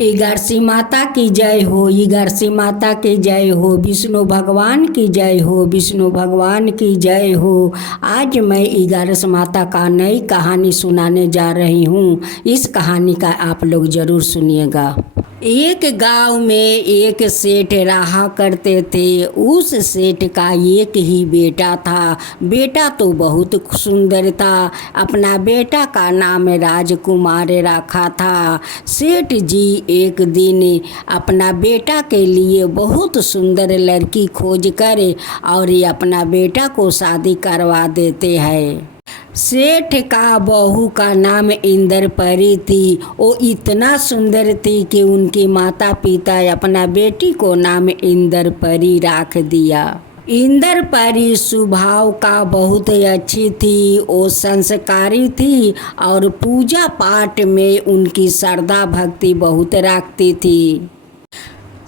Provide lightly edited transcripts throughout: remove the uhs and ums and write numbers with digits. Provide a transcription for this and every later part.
ईगारसी माता की जय हो, ईगारसी माता की जय हो, विष्णु भगवान की जय हो, विष्णु भगवान की जय हो। आज मैं ईगारस माता का नई कहानी सुनाने जा रही हूँ। इस कहानी का आप लोग ज़रूर सुनिएगा। एक गांव में एक सेठ रहा करते थे। उस सेठ का एक ही बेटा था। बेटा तो बहुत सुंदर था। अपना बेटा का नाम राजकुमार रखा था। सेठ जी एक दिन अपना बेटा के लिए बहुत सुंदर लड़की खोज कर और अपना बेटा को शादी करवा देते हैं। सेठ का बहू का नाम इंद्रपरी थी। वो इतना सुंदर थी कि उनके माता पिता अपना बेटी को नाम इंद्रपरी रख दिया। इंद्रपरी स्वभाव का बहुत अच्छी थी। वो संस्कारी थी और पूजा पाठ में उनकी श्रद्धा भक्ति बहुत रखती थी।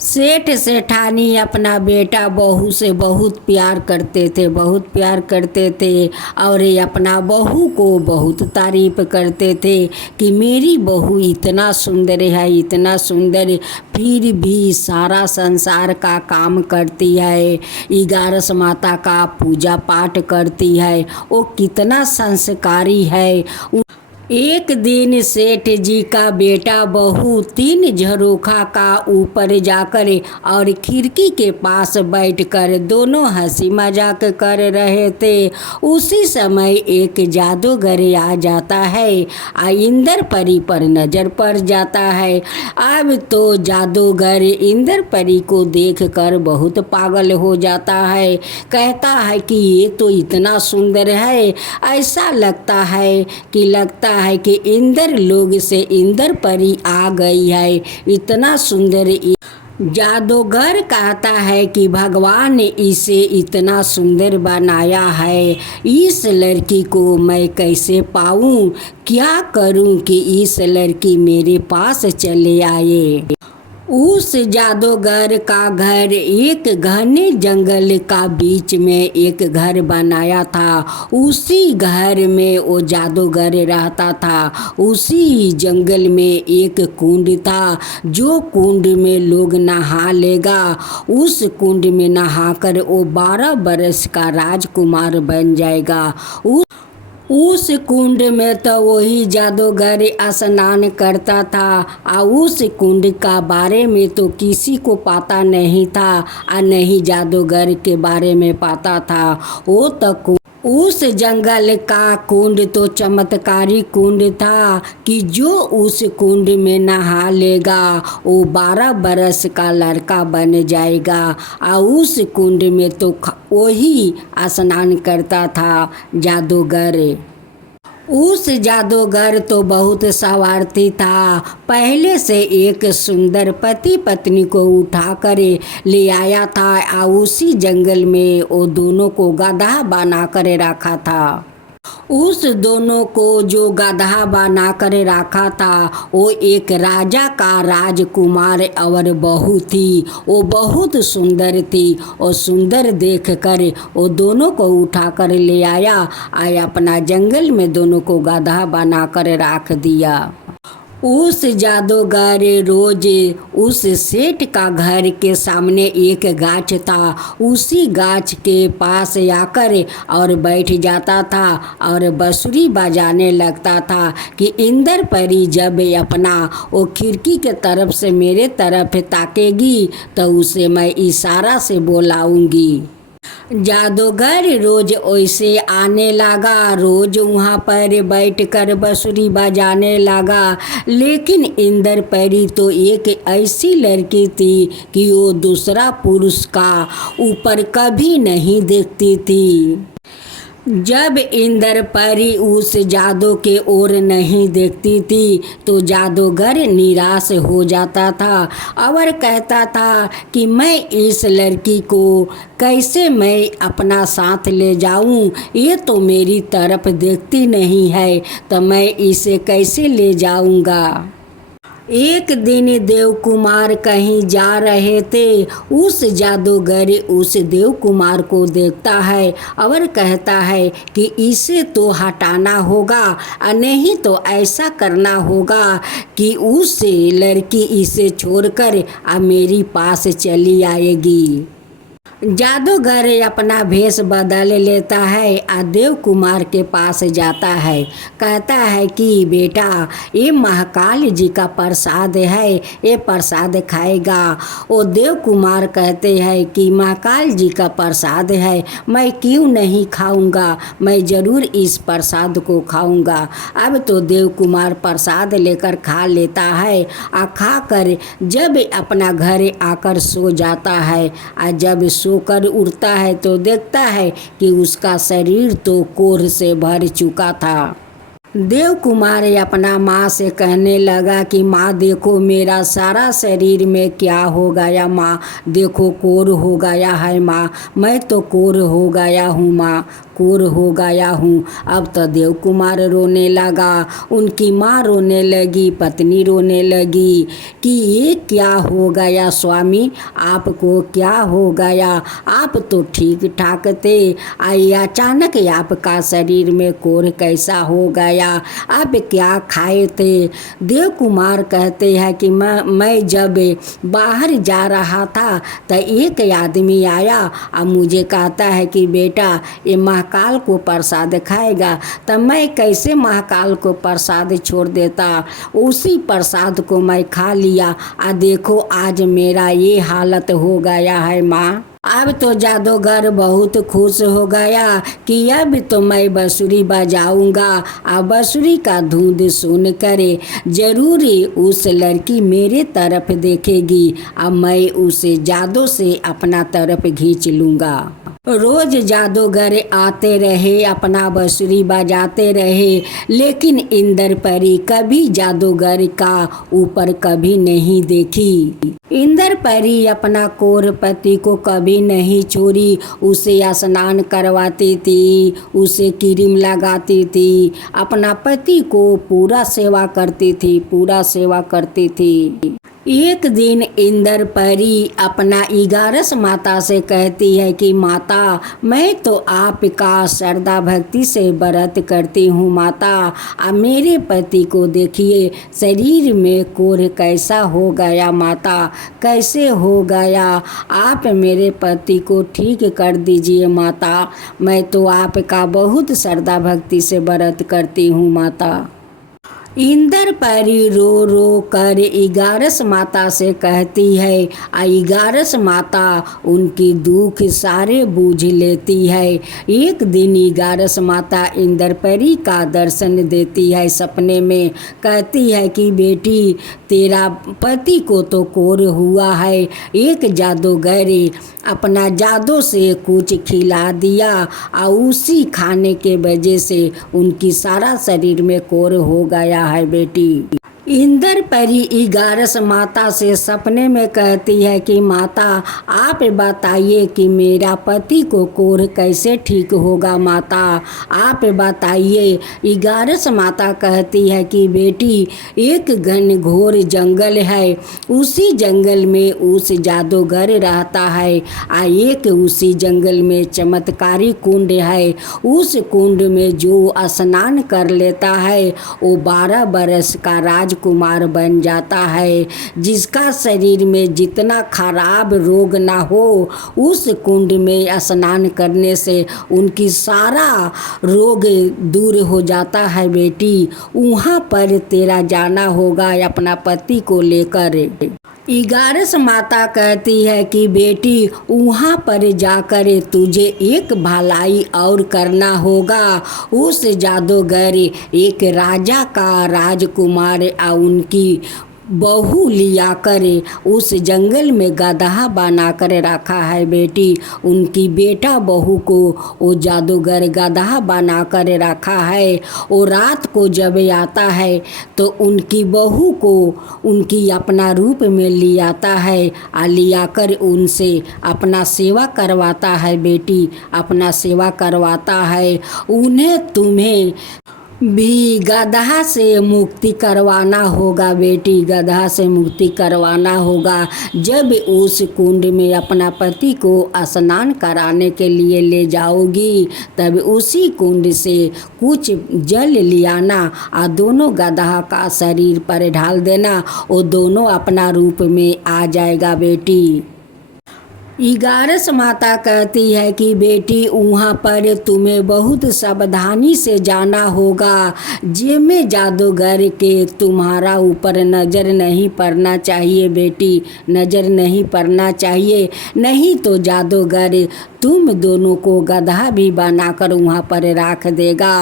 सेठ सेठानी अपना बेटा बहू से बहुत प्यार करते थे, बहुत प्यार करते थे और अपना बहू को बहुत तारीफ करते थे कि मेरी बहू इतना सुंदर है, इतना सुंदर, फिर भी सारा संसार का काम करती है, ईगारस माता का पूजा पाठ करती है, वो कितना संस्कारी है। एक दिन सेठ जी का बेटा बहू 3 झरोखा का ऊपर जाकर और खिड़की के पास बैठकर दोनों हंसी मजाक कर रहे थे। उसी समय एक जादूगर आ जाता है। इंद्रपरी पर नजर पड़ जाता है। अब तो जादूगर इंद्रपरी को देखकर बहुत पागल हो जाता है। कहता है कि ये तो इतना सुंदर है, ऐसा लगता है कि इंद्र लोग से इंद्रपरी आ गई है, इतना सुंदर। जादूगर कहता है कि भगवान ने इसे इतना सुंदर बनाया है, इस लड़की को मैं कैसे पाऊं, क्या करूं कि इस लड़की मेरे पास चले आए। उस जादूगर का घर एक घने जंगल का बीच में एक घर बनाया था। उसी घर में वो जादूगर रहता था। उसी जंगल में एक कुंड था। जो कुंड में लोग नहा लेगा, उस कुंड में नहाकर वो 12 बरस का राजकुमार बन जाएगा। उस कुंड में तो वही जादूगर स्नान करता था। और उस कुंड का बारे में तो किसी को पता नहीं था और नहीं जादूगर के बारे में पता था। वो तो उस जंगल का कुंड तो चमत्कारी कुंड था कि जो उस कुंड में नहा लेगा वो 12 बरस का लड़का बन जाएगा। और उस कुंड में तो वही स्नान करता था जादूगर। उस जादूगर तो बहुत स्वार्थी था। पहले से एक सुंदर पति पत्नी को उठा कर ले आया था और उसी जंगल में वो दोनों को गधा बना कर रखा था। उस दोनों को जो गधा बना कर रखा था वो एक राजा का राजकुमार और बहू थी। वो बहुत सुंदर थी और सुंदर देखकर वो दोनों को उठा कर ले आया और अपना जंगल में दोनों को गधा बना कर रख दिया। उस जादूगर रोज उस सेठ का घर के सामने एक गाछ था, उसी गाछ के पास आकर और बैठ जाता था और बांसुरी बजाने लगता था कि इंद्रपरी जब अपना वो खिड़की के तरफ से मेरे तरफ ताकेगी तो उसे मैं इशारा से बुलाऊंगी। जादूगर रोज ऐसे आने लगा, रोज वहाँ पर बैठकर बांसुरी बजाने लगा। लेकिन इंद्रपरी तो एक ऐसी लड़की थी कि वो दूसरा पुरुष का ऊपर कभी नहीं देखती थी। जब इंद्रपरी उस जादू के ओर नहीं देखती थी तो जादूगर निराश हो जाता था और कहता था कि मैं इस लड़की को कैसे मैं अपना साथ ले जाऊं, ये तो मेरी तरफ देखती नहीं है, तो मैं इसे कैसे ले जाऊंगा। एक दिन देव कुमार कहीं जा रहे थे। उस जादूगर उस देव कुमार को देखता है और कहता है कि इसे तो हटाना होगा, नहीं तो ऐसा करना होगा कि उस लड़की इसे छोड़कर मेरी पास चली आएगी। जादूगर अपना भेष बदल लेता है और देव कुमार के पास जाता है। कहता है कि बेटा, ये महाकाल जी का प्रसाद है, ये प्रसाद खाएगा। वो देव कुमार कहते हैं कि महाकाल जी का प्रसाद है, मैं क्यों नहीं खाऊंगा, मैं ज़रूर इस प्रसाद को खाऊंगा। अब तो देव कुमार प्रसाद लेकर खा लेता है और खाकर जब अपना घर आकर सो जाता है और जब सोकर उठता है तो देखता है कि उसका शरीर तो कोढ़ से भर चुका था। देव कुमार अपना माँ से कहने लगा कि माँ देखो, मेरा सारा शरीर में क्या हो गया माँ, देखो कोढ़ हो गया है माँ, मैं तो कोढ़ हो गया हूँ माँ, कोढ़ हो गया हूँ। अब तो देव कुमार रोने लगा, उनकी माँ रोने लगी, पत्नी रोने लगी कि ये क्या हो गया स्वामी, आपको क्या हो गया, आप तो ठीक ठाक थे, आई अचानक आपका शरीर में कोढ़ कैसा हो गया, आप क्या खाए थे। देव कुमार कहते हैं कि मैं जब बाहर जा रहा था तो एक आदमी आया और मुझे कहता है कि बेटा, ये महाकाल को प्रसाद खाएगा। तब मैं कैसे महाकाल को प्रसाद छोड़ देता, उसी प्रसाद को मैं खा लिया और देखो आज मेरा ये हालत हो गया है माँ। अब तो जादूगर बहुत खुश हो गया कि अब तो मैं बांसुरी बजाऊंगा और बांसुरी का धुन सुन कर जरूरी उस लड़की मेरे तरफ देखेगी और मैं उसे जादू से अपना तरफ खींच लूँगा। रोज जादूगर आते रहे, अपना बांसुरी बजाते रहे, लेकिन इंद्र परी कभी जादूगर का ऊपर कभी नहीं देखी। इंद्र परी अपना कोढ़ पति को कभी नहीं छोड़ी, उसे स्नान करवाती थी, उसे क्रीम लगाती थी, अपना पति को पूरा सेवा करती थी, पूरा सेवा करती थी। एक दिन इंद्र परी अपना 11 माता से कहती है कि माता, मैं तो आपका श्रद्धा भक्ति से व्रत करती हूँ माता, अब मेरे पति को देखिए शरीर में कोढ़ कैसा हो गया माता, कैसे हो गया, आप मेरे पति को ठीक कर दीजिए माता, मैं तो आपका बहुत श्रद्धा भक्ति से व्रत करती हूँ माता। इंद्र परी रो रो कर 11 माता से कहती है, 11 माता उनकी दुख सारे बूझ लेती है। एक दिन 11 माता इंद्र परी का दर्शन देती है सपने में, कहती है कि बेटी, तेरा पति को तो कोढ़ हुआ है, एक जादूगर अपना जादू से कुछ खिला दिया और उसी खाने के वजह से उनकी सारा शरीर में कोढ़ हो गया है बेटी। इंद्र परी 11 माता से सपने में कहती है कि माता, आप बताइए कि मेरा पति को कोढ़ कैसे ठीक होगा माता, आप बताइए। 11 माता कहती है कि बेटी, एक घनघोर जंगल है, उसी जंगल में उस जादूगर रहता है, एक उसी जंगल में चमत्कारी कुंड है, उस कुंड में जो स्नान कर लेता है वो 12 बरस का राजकुमार बन जाता है, जिसका शरीर में जितना खराब रोग ना हो, उस कुंड में स्नान करने से उनकी सारा रोग दूर हो जाता है बेटी। वहाँ पर तेरा जाना होगा अपना पति को लेकर। 11 माता कहती है कि बेटी, वहाँ पर जाकर तुझे एक भलाई और करना होगा। उस जादूगर एक राजा का राजकुमार और उनकी बहू लिया कर उस जंगल में गदहा बना कर रखा है बेटी। उनकी बेटा बहू को वो जादूगर गदहा बना कर रखा है। वो रात को जब आता है तो उनकी बहू को उनकी अपना रूप में ले आता है और लिया कर उनसे अपना सेवा करवाता है बेटी, अपना सेवा करवाता है। उन्हें तुम्हें भी गधा से मुक्ति करवाना होगा बेटी, गधा से मुक्ति करवाना होगा। जब उस कुंड में अपना पति को स्नान कराने के लिए ले जाओगी, तब उसी कुंड से कुछ जल लियाना और दोनों गधा का शरीर पर ढाल देना, वो दोनों अपना रूप में आ जाएगा बेटी। इगारस माता कहती है कि बेटी वहाँ पर तुम्हें बहुत सावधानी से जाना होगा, जिसमें जादूगर के तुम्हारा ऊपर नज़र नहीं पड़ना चाहिए बेटी, नज़र नहीं पड़ना चाहिए, नहीं तो जादूगर तुम दोनों को गधा भी बनाकर वहाँ पर रख देगा।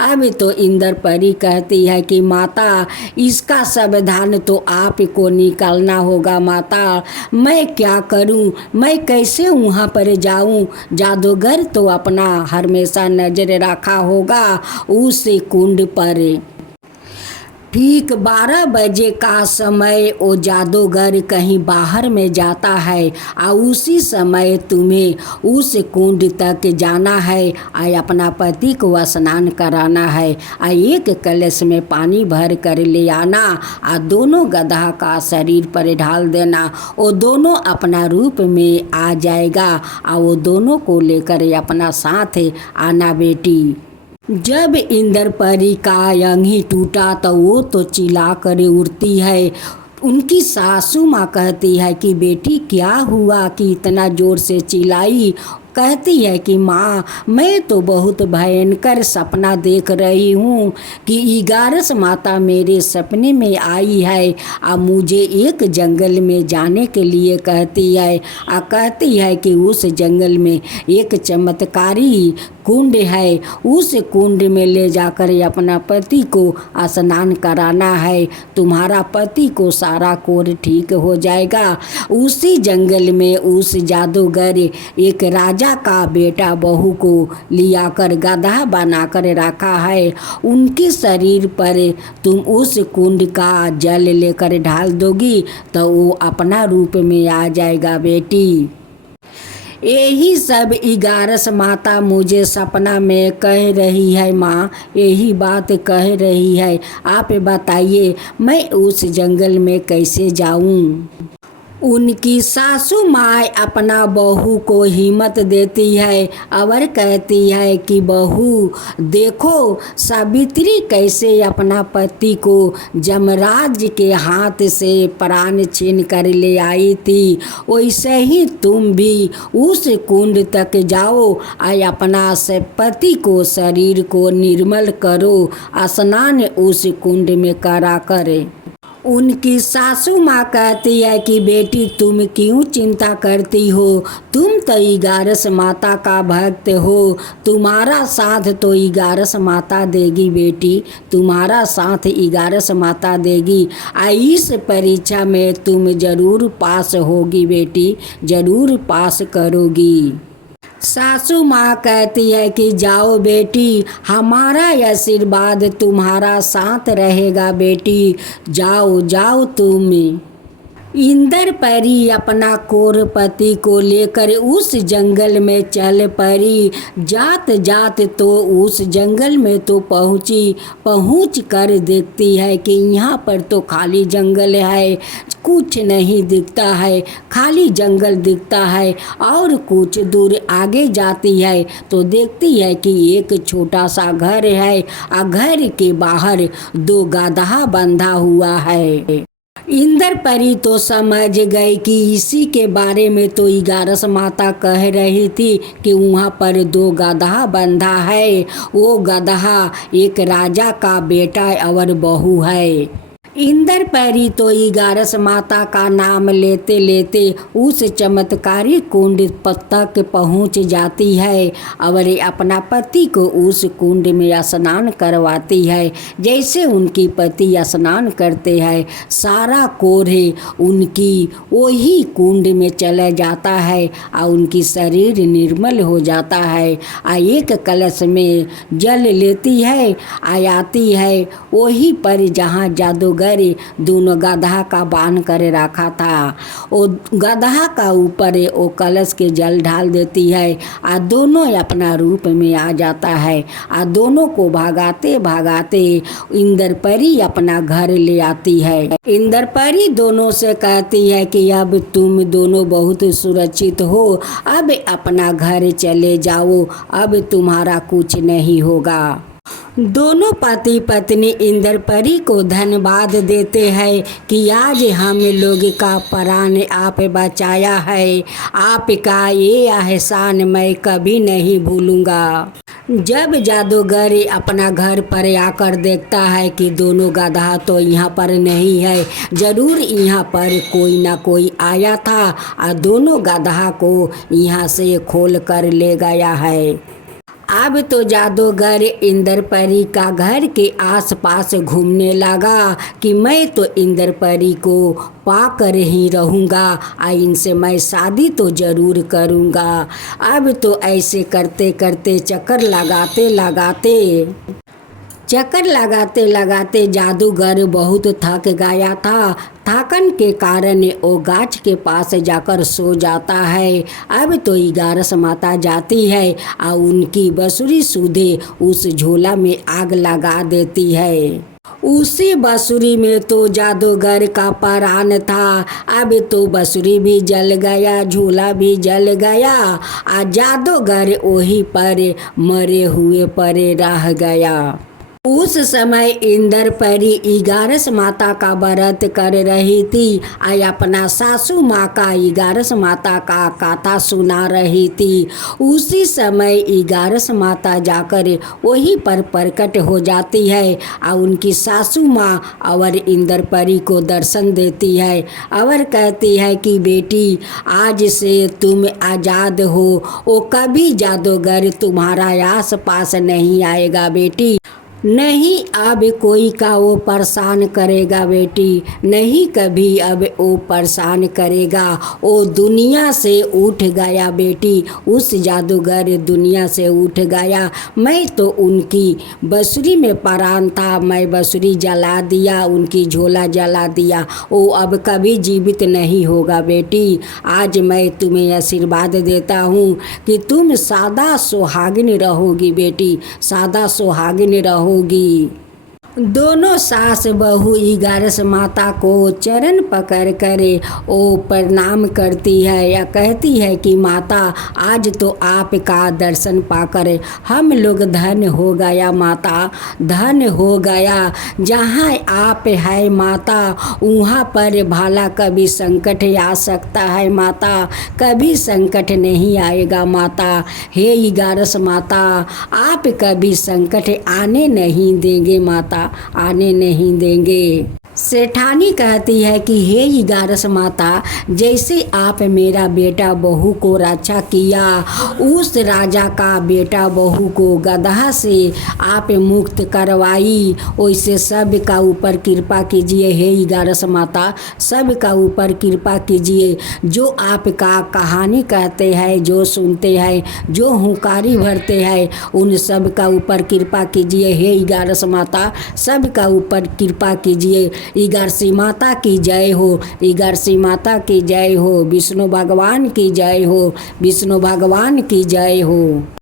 अब तो इंद्र परी कहती है कि माता इसका सावधान तो आप को निकालना होगा माता, मैं क्या करूँ, मैं कैसे वहाँ पर जाऊँ। जादूगर तो अपना हमेशा नज़र रखा होगा उस कुंड पर। ठीक 12 बजे का समय वो जादूगर कहीं बाहर में जाता है और उसी समय तुम्हें उस कुंड तक जाना है और अपना पति को स्नान कराना है और एक कलश में पानी भर कर ले आना और दोनों गधा का शरीर पर ढाल देना, वो दोनों अपना रूप में आ जाएगा और वो दोनों को लेकर अपना साथ आना बेटी। जब इंद्र परी का अंगी टूटा तो वो तो चिल्ला कर उठती है। उनकी सासू माँ कहती है कि बेटी क्या हुआ कि इतना ज़ोर से चिल्लाई। कहती है कि माँ मैं तो बहुत भयंकर सपना देख रही हूँ कि इगारस माता मेरे सपने में आई है और मुझे एक जंगल में जाने के लिए कहती है और कहती है कि उस जंगल में एक चमत्कारी कुंड है, उस कुंड में ले जाकर अपना पति को स्नान कराना है, तुम्हारा पति को सारा कोर ठीक हो जाएगा। उसी जंगल में उस जादूगर एक राजा का बेटा बहू को लिया कर गधा बनाकर रखा है, उनके शरीर पर तुम उस कुंड का जल लेकर ढाल दोगी तो वो अपना रूप में आ जाएगा बेटी। यही सब इगारस माता मुझे सपना में कह रही है माँ, यही बात कह रही है। आप बताइए मैं उस जंगल में कैसे जाऊँ। उनकी सासू माँ अपना बहू को हिम्मत देती है और कहती है कि बहू देखो सावित्री कैसे अपना पति को जमराज के हाथ से प्राण छीन कर ले आई थी, वैसे ही तुम भी उस कुंड तक जाओ और अपना से पति को शरीर को निर्मल करो, स्नान उस कुंड में करा करे। उनकी सासू माँ कहती है कि बेटी तुम क्यों चिंता करती हो, तुम तो इगारस माता का भक्त हो, तुम्हारा साथ तो इगारस माता देगी बेटी, तुम्हारा साथ इगारस माता देगी। इस परीक्षा में तुम जरूर पास होगी बेटी, जरूर पास करोगी। सासू माँ कहती है कि जाओ बेटी, हमारा आशीर्वाद तुम्हारा साथ रहेगा बेटी, जाओ जाओ तुम। इंद्र परी अपना कोर पति को लेकर उस जंगल में चल पड़ी। जात जात तो उस जंगल में तो पहुँच कर देखती है कि यहाँ पर तो खाली जंगल है, कुछ नहीं दिखता है, खाली जंगल दिखता है। और कुछ दूर आगे जाती है तो देखती है कि एक छोटा सा घर है और घर के बाहर 2 गधा बंधा हुआ है। इंद्र परी तो समझ गई कि इसी के बारे में तो इगारस माता कह रही थी कि वहाँ पर 2 गधा बंधा है, वो गधा एक राजा का बेटा और बहू है। इंद्र परी तो इगारस माता का नाम लेते लेते उस चमत्कारी कुंड तक पहुँच जाती है और अपना पति को उस कुंड में स्नान करवाती है। जैसे उनकी पति स्नान करते हैं सारा कोरे उनकी वही कुंड में चला जाता है और उनकी शरीर निर्मल हो जाता है। एक कलश में जल लेती है, आती है वही पर जहाँ जादू जादूगर दोनों गधा का बांध कर रखा था। वो गधा का ऊपर वो कलश के जल ढाल देती है और दोनों अपना रूप में आ जाता है और दोनों को भागाते भागाते इंद्रपरी अपना घर ले आती है। इंद्रपरी दोनों से कहती है कि अब तुम दोनों बहुत सुरक्षित हो, अब अपना घर चले जाओ, अब तुम्हारा कुछ नहीं होगा। दोनों पति पत्नी इंद्रपरी को धन्यवाद देते हैं कि आज हम लोग का प्राण आप बचाया है, आपका ये एहसान मैं कभी नहीं भूलूंगा। जब जादूगर अपना घर पर आकर देखता है कि दोनों गधा तो यहाँ पर नहीं है, ज़रूर यहाँ पर कोई ना कोई आया था और दोनों गधा को यहाँ से खोल कर ले गया है। अब तो जादूगर इंद्रपरी का घर के आसपास घूमने लगा कि मैं तो इंद्रपरी को पाकर ही रहूँगा और इनसे मैं शादी तो ज़रूर करूँगा। अब तो ऐसे करते करते चक्कर लगाते लगाते जादूगर बहुत थक गया था। थकन के कारण वो गाछ के पास जाकर सो जाता है। अब तो 11 माता जाती है और उनकी बंसुरी सूधे उस झोला में आग लगा देती है। उसी बांसुरी में तो जादूगर का प्राण था। अब तो बांसुरी भी जल गया, झूला भी जल गया और जादूगर वहीं पर मरे हुए पड़े रह गया। उस समय इंद्रपरी 11 माता का व्रत कर रही थी और अपना सासू माँ का 11 माता का कथा सुना रही थी। उसी समय 11 माता जाकर वहीं पर प्रकट हो जाती है और उनकी सासू माँ और इंद्रपरी को दर्शन देती है और कहती है कि बेटी आज से तुम आज़ाद हो, वो कभी जादूगर तुम्हारा आस पास नहीं आएगा बेटी, नहीं अब कोई का वो परेशान करेगा बेटी, नहीं कभी अब वो परेशान करेगा। वो दुनिया से उठ गया बेटी, उस जादूगर दुनिया से उठ गया। मैं तो उनकी बंसुरी में प्राण था, मैं बंसुरी जला दिया, उनकी झोला जला दिया, वो अब कभी जीवित नहीं होगा बेटी। आज मैं तुम्हें आशीर्वाद देता हूँ कि तुम सदा सुहागिन रहोगी बेटी, सदा सुहागिन रहोगी। दोनों सास बहू 11 माता को चरण पकड़ कर वो प्रणाम करती है या कहती है कि माता आज तो आपका दर्शन पाकर हम लोग धन्य हो गया, माता धन्य हो गया। जहाँ आप है माता वहाँ पर भला कभी संकट आ सकता है माता, कभी संकट नहीं आएगा माता। हे 11 माता आप कभी संकट आने नहीं देंगे माता, आने नहीं देंगे। सेठानी कहती है कि हे 11 माता जैसे आप मेरा बेटा बहू को रक्षा किया, उस राजा का बेटा बहू को गधा से आप मुक्त करवाई, वैसे सब का ऊपर कृपा कीजिए। हे 11 माता सब का ऊपर कृपा कीजिए। जो आपका कहानी कहते हैं, जो सुनते हैं, जो हुंकारी भरते हैं, उन सब का ऊपर कृपा कीजिए। हे 11 माता सब का ऊपर कृपा कीजिए। 11 माता की जय हो, 11 माता की जय हो, विष्णु भगवान की जय हो, विष्णु भगवान की जय हो।